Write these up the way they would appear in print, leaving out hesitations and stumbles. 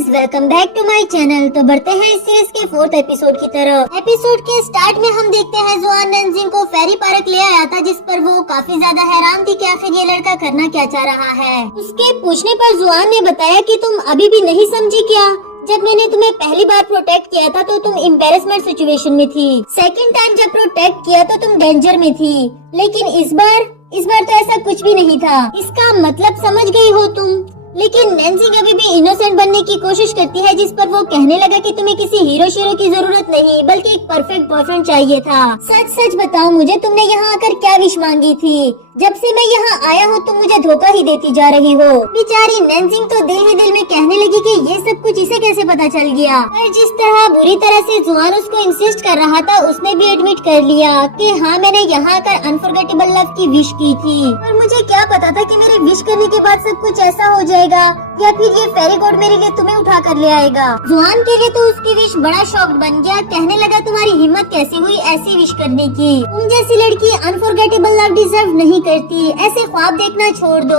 Guys, welcome back to my channel. तो बढ़ते हैं इस सीरीज के 4th एपिसोड की तरफ। एपिसोड के स्टार्ट में हम देखते हैं जुआन नेंजिंग को फेरी पार्क ले आया था, जिस पर वो काफी ज्यादा हैरान थी कि आखिर ये लड़का करना क्या चाह रहा है। उसके पूछने पर जुआन ने बताया कि तुम अभी भी नहीं समझी क्या? जब मैंने तुम्हें पहली बार प्रोटेक्ट किया था तो तुम एम्बैरेसमेंट सिचुएशन में थी। सेकंड टाइम जब प्रोटेक्ट किया तो तुम डेंजर में थी, लेकिन इस बार तो ऐसा कुछ भी नहीं था। इसका मतलब समझ गई हो तुम? लेकिन नेंजिंग अभी भी इनोसेंट बनने की कोशिश करती है, जिस पर वो कहने लगा कि तुम्हें किसी हीरो शीरो की जरूरत नहीं, बल्कि एक परफेक्ट बॉयफ्रेंड चाहिए था। सच सच बताओ मुझे, तुमने यहाँ आकर क्या विश मांगी थी? जब से मैं यहाँ आया हूँ तुम मुझे धोखा ही देती जा रही हो। बेचारी नेंजिंग तो दिल ही दिल में कहने लगी कि ये सब कुछ इसे कैसे पता चल गया। पर जिस तरह बुरी तरह से जुआन उसको इंसिस्ट कर रहा था, उसने भी एडमिट कर लिया कि हाँ, मैंने यहाँ आकर अनफॉरगेटेबल लव की विश की थी। और मुझे क्या पता था कि मेरे विश करने के बाद सब कुछ ऐसा हो जाएगा, या फिर ये फेरी गॉड मेरे लिए तुम्हें उठा कर ले आएगा। जुआन के लिए तो उसकी विश बड़ा शॉक बन गया। कहने लगा तुम्हारी हिम्मत कैसी हुई ऐसी विश करने की? तुम जैसी लड़की अनफॉरगेटेबल लव डिजर्व नहीं करती, ऐसे ख्वाब देखना छोड़ दो।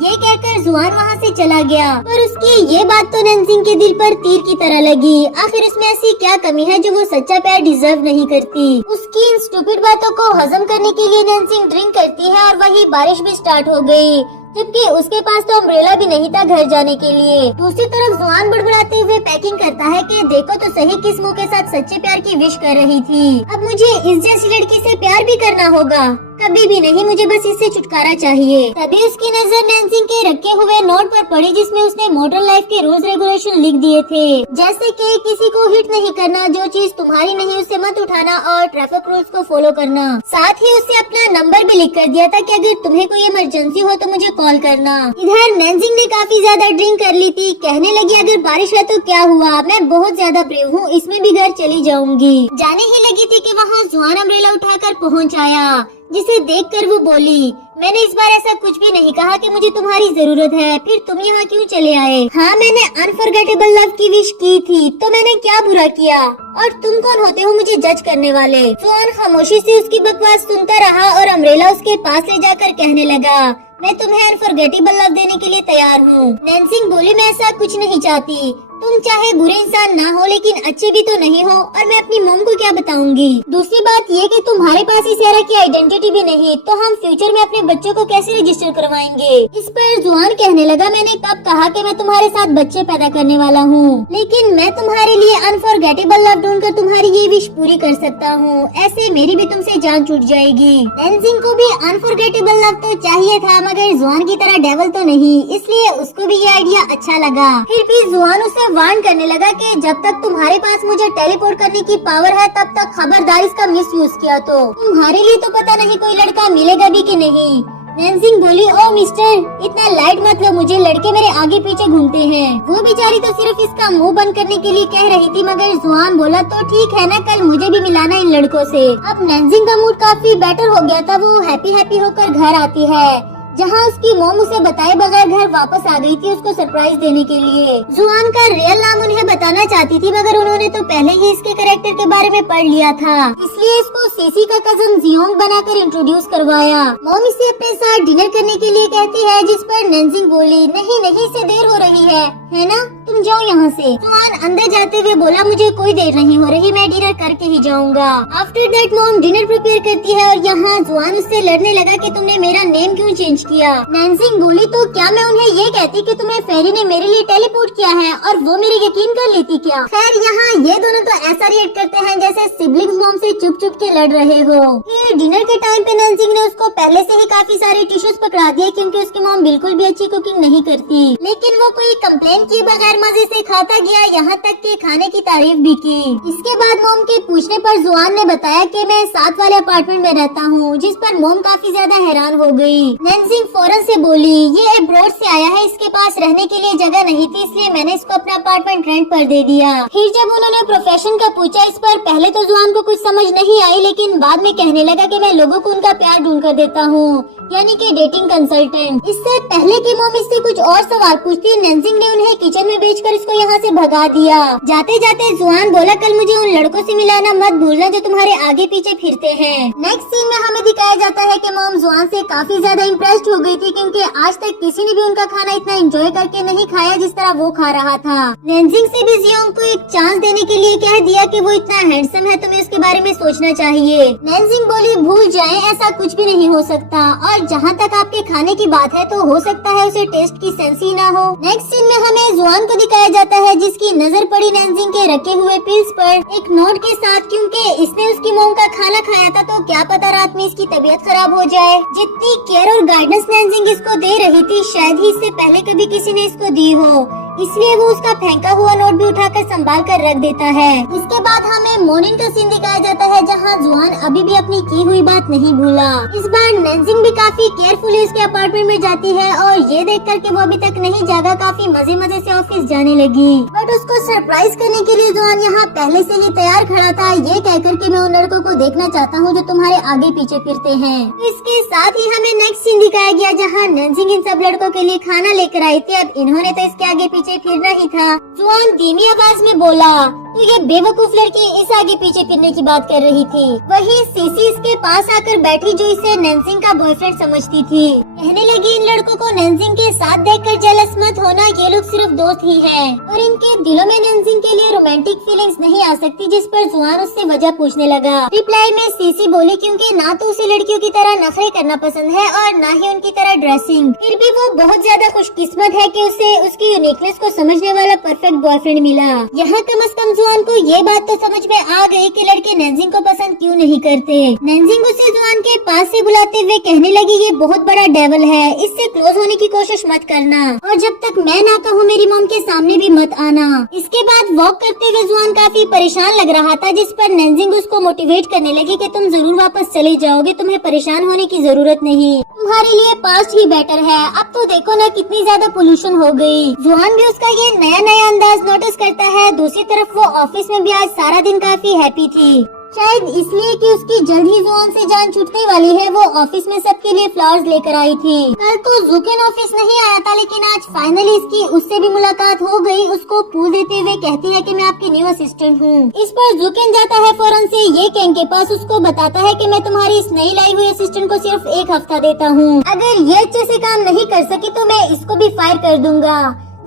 ये कहकर जुआन वहाँ से चला गया। पर उसकी ये बात तो नेंजिंग के दिल पर तीर की तरह लगी। आखिर उसमें ऐसी क्या कमी है जो वो सच्चा प्यार डिजर्व नहीं करती? उसकी इन स्टूपिड बातों को हजम करने के लिए नेंजिंग ड्रिंक करती है और वही बारिश भी स्टार्ट हो गई, जबकि उसके पास तो अम्ब्रेला भी नहीं था घर जाने के लिए। दूसरी तरफ जुआन बड़बड़ाते हुए पैकिंग करता है कि देखो तो सही किस मुंह के साथ सच्चे प्यार की विश कर रही थी। अब मुझे इस जैसी लड़की से प्यार भी करना होगा? कभी भी नहीं, मुझे बस इससे छुटकारा चाहिए। तभी उसकी नजर नेंजिंग के रखे हुए नोट पर पड़ी, जिसमें उसने मॉडर्न लाइफ के रूल्स रेगुलेशन लिख दिए थे, जैसे कि किसी को हिट नहीं करना, जो चीज तुम्हारी नहीं उसे मत उठाना और ट्रैफिक रूल्स को फॉलो करना। साथ ही उससे अपना नंबर भी लिख कर दिया था कि अगर तुम्हें कोई इमरजेंसी हो तो मुझे कॉल करना। इधर नेंजिंग ने काफी ज्यादा ड्रिंक कर ली थी। कहने लगी अगर बारिश है तो क्या हुआ, मैं बहुत ज्यादा ब्रेव हूँ, इसमें भी घर चली जाऊंगी। जाने ही लगी थी कि वहाँ जुआन अम्ब्रेला उठाकर पहुँच आया, जिसे देखकर वो बोली मैंने इस बार ऐसा कुछ भी नहीं कहा कि मुझे तुम्हारी जरूरत है, फिर तुम यहाँ क्यों चले आए? हाँ, मैंने अनफॉरगेटेबल लव की विश की थी, तो मैंने क्या बुरा किया? और तुम कौन होते हो मुझे जज करने वाले? जुआन खामोशी से उसकी बकवास सुनता रहा और अम्ब्रेला उसके पास ले जाकर कहने लगा मैं तुम्हें अनफॉरगेटेबल लव देने के लिए तैयार हूँ। नेंजिंग बोली मैं ऐसा कुछ नहीं चाहती, तुम चाहे बुरे इंसान ना हो लेकिन अच्छे भी तो नहीं हो, और मैं अपनी मॉम को क्या बताऊंगी? दूसरी बात ये कि तुम्हारे पास इस एरा की आइडेंटिटी भी नहीं, तो हम फ्यूचर में अपने बच्चों को कैसे रजिस्टर करवाएंगे? इस पर जुआन कहने लगा मैंने कब कहा कि मैं तुम्हारे साथ बच्चे पैदा करने वाला हूँ, लेकिन मैं तुम्हारे लिए अनफॉरगेटेबल लव ढूंढकर तुम्हारी ये विश पूरी कर सकता हूँ। ऐसे मेरी भी तुमसे जान छूट जाएगी। नेंजिंग को भी अनफॉरगेटेबल लव तो चाहिए था, मगर जुआन की तरह डेवल तो नहीं, इसलिए उसको भी ये आइडिया अच्छा लगा। फिर भी जुआन उसे वार्न करने लगा कि जब तक तुम्हारे पास मुझे टेलीपोर्ट करने की पावर है तब तक खबरदार इसका मिस यूज किया तो तुम्हारे लिए तो पता नहीं कोई लड़का मिलेगा भी कि नहीं। नेंजिंग बोली ओ मिस्टर, इतना लाइट मत लो मुझे, लड़के मेरे आगे पीछे घूमते हैं। वो बेचारी तो सिर्फ इसका मुंह बंद करने के लिए कह रही थी, मगर जुआन बोला तो ठीक है ना, कल मुझे भी मिलाना इन लड़कों से। अब नेंजिंग का मूड काफी बेटर हो गया था। वो हैप्पी होकर घर आती है, जहाँ उसकी मॉम उसे बताए बगैर घर वापस आ गई थी उसको सरप्राइज देने के लिए। जुआन का रियल नाम उन्हें बताना चाहती थी, मगर उन्होंने तो पहले ही इसके कैरेक्टर के बारे में पढ़ लिया था, इसलिए इसको सीसी का कजन जियोंग बनाकर इंट्रोड्यूस करवाया। मॉम इसे अपने साथ डिनर करने के लिए कहती है, जिस पर नेंजिंग बोली नहीं इसे देर हो रही है ना, तुम जाओ यहाँ से। जुआन अंदर जाते हुए बोला मुझे कोई देर नहीं हो रही, मैं डिनर करके ही जाऊँगा। After that mom dinner prepare करती है और यहाँ जुआन उससे लड़ने लगा कि तुमने मेरा नेम क्यों चेंज किया। नेंजिंग बोली तो क्या मैं उन्हें ये कहती कि तुम्हें फेरी ने मेरे लिए टेलीपोर्ट किया है और वो मेरे यकीन कर लेती क्या? खैर यहाँ ये दोनों तो ऐसा रिएक्ट करते हैं जैसे सिबलिंग्स मॉम से चुप चुप के लड़ रहे हो। फिर डिनर के टाइम पे नेंजिंग ने उसको पहले से ही काफी सारे टिश्यूज पकड़ा दिए, क्योंकि उसकी मॉम बिल्कुल भी अच्छी कुकिंग नहीं करती, लेकिन वो कोई कंप्लेन किए बगैर मजे से खाता गया, यहाँ तक के खाने की तारीफ भी की। इसके बाद मॉम के पूछने पर जुआन ने बताया कि मैं 7 वाले अपार्टमेंट में रहता हूँ, जिस पर मॉम काफी ज्यादा हैरान हो गई। नेंजिंग फौरन से बोली ये अब्रॉड से आया है, इसके पास रहने के लिए जगह नहीं थी, इसलिए मैंने इसको अपना अपार्टमेंट रेंट पर दे दिया। फिर जब उन्होंने प्रोफेशन का पूछा, इस पर पहले तो जुआन को कुछ समझ नहीं आई, लेकिन बाद में कहने लगा कि मैं लोगों को उनका प्यार ढूंढ कर देता हूँ, यानी कि डेटिंग कंसल्टेंट। इससे पहले कि मॉम इससे कुछ और सवाल पूछती, नैन्जिंग ने उन्हें किचन में भेजकर इसको यहाँ से भगा दिया। जाते जाते जुआन बोला, कल मुझे उन लड़कों से मिलाना मत भूलना जो तुम्हारे आगे पीछे फिरते हैं। नेक्स्ट सीन में हमें दिखाया जाता है कि मॉम जुआन से काफी ज्यादा इम्प्रेस्ड हो गई थी, क्योंकि आज तक किसी ने भी उनका खाना इतना एंजॉय करके नहीं खाया जिस तरह वो खा रहा था। नैन्जिंग से भी जियोंग को एक चांस देने के लिए कह दिया कि वो इतना हैंडसम है, तुम्हें उसके बारे में सोचना चाहिए। नैन्जिंग बोली, भूल जाएं, ऐसा कुछ भी नहीं हो सकता, और जहाँ तक आपके खाने की बात है तो हो सकता है उसे टेस्ट की सेंस ही ना हो। नेक्स्ट सीन में हमें जुआन को दिखाया जाता है जिसकी नजर पड़ी नैन्जिंग के रखे हुए पिल्स पर एक नोट के साथ, क्योंकि इसने उसकी मॉम का खाना खाया था तो क्या पता रात में इसकी तबीयत खराब हो जाए। जितनी केयर और गाइडेंस नैन्जिंग इसको दे रही थी, शायद ही इससे पहले कभी किसी ने इसको दी हो, इसलिए वो उसका फेंका हुआ नोट भी उठाकर संभाल कर रख देता है। इसके बाद हमें मॉर्निंग का सीन दिखाया जाता है जहाँ जुआन अभी भी अपनी की हुई बात नहीं भूला। इस बार नैन्जिंग भी काफी केयरफुली उसके अपार्टमेंट में जाती है और ये देख कर के वो अभी तक नहीं जागा, काफी मजे मजे से ऑफिस जाने लगी। बट उसको सरप्राइज करने के लिए जुआन यहाँ पहले से ही तैयार खड़ा था, ये कहकर के मैं उन लड़कों को देखना चाहता हूँ जो तुम्हारे आगे पीछे फिरते हैं। इसके साथ ही हमें नेक्स्ट सीन दिखाया गया जहाँ नैन्जिंग इन सब लड़कों के लिए खाना लेकर आई थी। अब इन्होंने तो इसके आगे पीछे फिरना ही था। जुआन धीमी आवाज में बोला, तो ये बेवकूफ लड़की इस आगे पीछे फिरने की बात कर रही थी। वही सीसी इसके पास आकर बैठी जो इसे नैन्जिंग का बॉयफ्रेंड समझती थी। कहने लगी, इन लड़कों को नैन्जिंग के साथ देखकर जेलस मत होना, ये लोग सिर्फ दोस्त ही हैं और इनके दिलों में नैन्जिंग के लिए रोमांटिक फीलिंग्स नहीं आ सकती। जिस पर जुआन उससे वजह पूछने लगा। रिप्लाई में सीसी बोली, क्योंकि ना तो उसे लड़कियों की तरह नखरे करना पसंद है और ना ही उनकी तरह ड्रेसिंग। फिर भी वो बहुत ज्यादा खुशकिस्मत है कि उसे उसकी यूनिकनेस को समझने वाला परफेक्ट बॉयफ्रेंड मिला। यहाँ कम से कम जुआन को ये बात तो समझ में आ गई कि लड़के नैन्जिंग को पसंद क्यों नहीं करते। नैन्जिंग उसे जुआन के पास से बुलाते हुए कहने लगी, ये बहुत बड़ा डेविल है, इससे क्लोज होने की कोशिश मत करना और जब तक मैं ना कहूँ मेरी मॉम के सामने भी मत आना। इसके बाद वॉक करते हुए जुआन काफी परेशान लग रहा था, जिस पर नैन्जिंग उसको मोटिवेट करने लगी कि तुम जरूर वापस चले जाओगे, तुम्हें परेशान होने की जरूरत नहीं, तुम्हारे लिए पास्ट ही बेटर है। अब तो देखो ना कितनी ज्यादा पोल्यूशन हो गई। जुआन भी उसका ये नया नया अंदाज नोटिस करता है। दूसरी तरफ वो ऑफिस में भी आज सारा दिन काफी हैप्पी थी, शायद इसलिए कि उसकी जल्द ही जुआन से जान छूटने वाली है। वो ऑफिस में सबके लिए फ्लावर्स लेकर आई थी। कल तो जुकेन ऑफिस नहीं आया था, लेकिन आज फाइनली इसकी उससे भी मुलाकात हो गई। उसको पूछ देते हुए कहती है कि मैं आपकी न्यू असिस्टेंट हूँ। इस पर जुकेन जाता है फौरन से ये कैंग के पास, उसको बताता है कि मैं तुम्हारी इस नई लाई हुई असिस्टेंट को सिर्फ 1 हफ्ता देता हूँ, अगर ये अच्छे से काम नहीं कर सकी तो मैं इसको भी फायर कर दूंगा।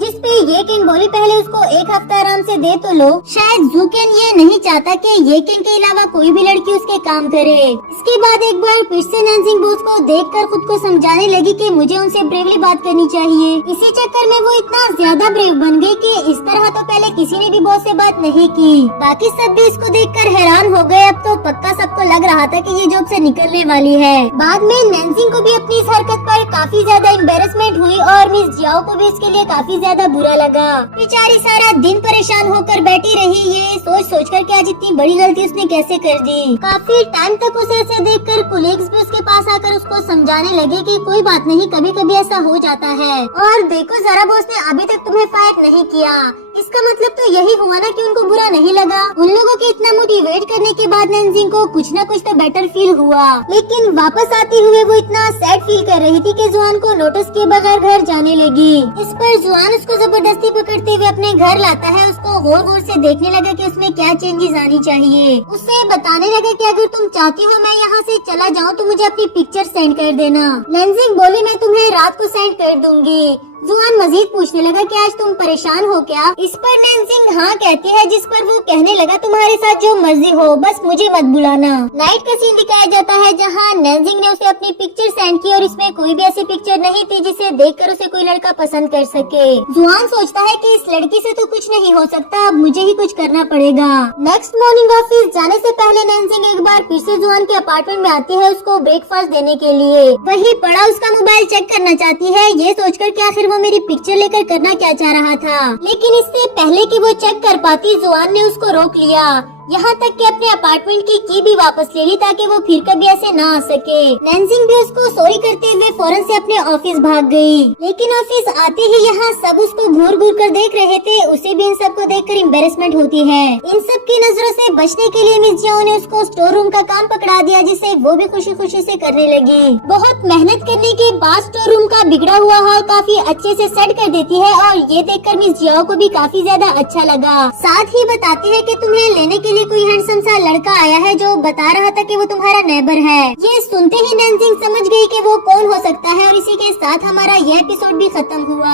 जिस पे ये किंग बोली, पहले उसको 1 हफ्ता आराम से दे तो लो। शायद जुकेन ये नहीं चाहता कि ये किंग के अलावा कोई भी लड़की उसके काम करे। इसके बाद एक बार फिर से नैन्जिंग बॉस को देखकर खुद को समझाने लगी कि मुझे उनसे ब्रेवली बात करनी चाहिए। इसी चक्कर में वो इतना ज्यादा ब्रेव बन गई कि इस तरह तो पहले किसी ने भी बॉस से बात नहीं की। बाकी सब भी इसको देखकर हैरान हो गए। अब तो पक्का सबको लग रहा था कि ये जॉब से निकलने वाली है। बाद में नैन्जिंग को भी अपनी इस हरकत पर काफी ज्यादा एम्बेरसमेंट हुई और मिस जियाओ को भी इसके लिए काफी ज्यादा बुरा लगा। बेचारी सारा दिन परेशान होकर बैठी रही, ये सोच सोच कर कि आज इतनी बड़ी गलती उसने कैसे कर दी। काफी टाइम तक उसे ऐसे देखकर कोलीग्स भी उसके पास आकर उसको समझाने लगे कि कोई बात नहीं, कभी कभी ऐसा हो जाता है। और देखो जरा बॉस ने अभी तक तुम्हें फायर नहीं किया, इसका मतलब तो यही हुआ ना कि उनको बुरा नहीं लगा। उन लोगों के इतना मोटिवेट करने के बाद नैन्जिंग को कुछ न कुछ तो बेटर फील हुआ, लेकिन वापस आते हुए वो इतना सैड फील कर रही थी कि जुआन को नोटिस किए बगैर घर जाने लगी। इस पर जुआन उसको जबरदस्ती पकड़ते हुए अपने घर लाता है। उसको गौर गौर से देखने लगा कि उसमें क्या चेंजेस आनी चाहिए। उससे बताने लगा कि अगर तुम चाहती हो मैं यहाँ से चला जाऊँ तो मुझे अपनी पिक्चर सेंड कर देना। नैन्जिंग बोली, मैं तुम्हें रात को सेंड कर दूंगी। जुआन मजीद पूछने लगा कि आज तुम परेशान हो क्या। इस पर नैन्जिंग हाँ कहती है, जिस पर वो कहने लगा तुम्हारे साथ जो मर्जी हो, बस मुझे मत बुलाना। नाइट का सीन दिखाया जाता है जहाँ नैन्जिंग ने उसे अपनी पिक्चर सेंड की और इसमें कोई भी ऐसी पिक्चर नहीं थी जिसे देखकर उसे कोई लड़का पसंद कर सके। जुआन सोचता है कि इस लड़की से तो कुछ नहीं हो सकता, अब मुझे ही कुछ करना पड़ेगा। नेक्स्ट मॉर्निंग ऑफिस जाने से पहले नैन्जिंग एक बार फिर से जुआन के अपार्टमेंट में आती है उसको ब्रेकफास्ट देने के लिए। वही पड़ा उसका मोबाइल चेक करना चाहती है, ये सोचकर कि आखिर वो मेरी पिक्चर लेकर करना क्या चाह रहा था। लेकिन इससे पहले कि वो चेक कर पाती जुआन ने उसको रोक लिया। यहाँ तक कि अपने अपार्टमेंट की भी वापस ले ली ताकि वो फिर कभी ऐसे ना आ सके। नैनजिंग भी उसको सॉरी करते हुए फौरन से अपने ऑफिस भाग गई। लेकिन ऑफिस आते ही यहाँ सब उसको घूर घूर कर देख रहे थे। उसे भी इन सबको देखकर एम्बेरसमेंट होती है। इन सब की नजरों से बचने के लिए मिस जियाओ ने उसको स्टोर रूम का काम पकड़ा दिया, जिसे वो भी खुशी खुशी से करने लगी। बहुत मेहनत करने के बाद स्टोर रूम का बिगड़ा हुआ हॉल काफी अच्छे से सेट कर देती है और ये देखकर मिस जियाओ को भी काफी ज्यादा अच्छा लगा। साथ ही बताती है कि तुम्हें लेने के लिए कोई हैंडसम सा लड़का आया है जो बता रहा था कि वो तुम्हारा नेबर है। ये सुनते ही नैनजिंग समझ गई कि वो कौन हो सकता है और इसी के साथ हमारा यह एपिसोड भी खत्म हुआ।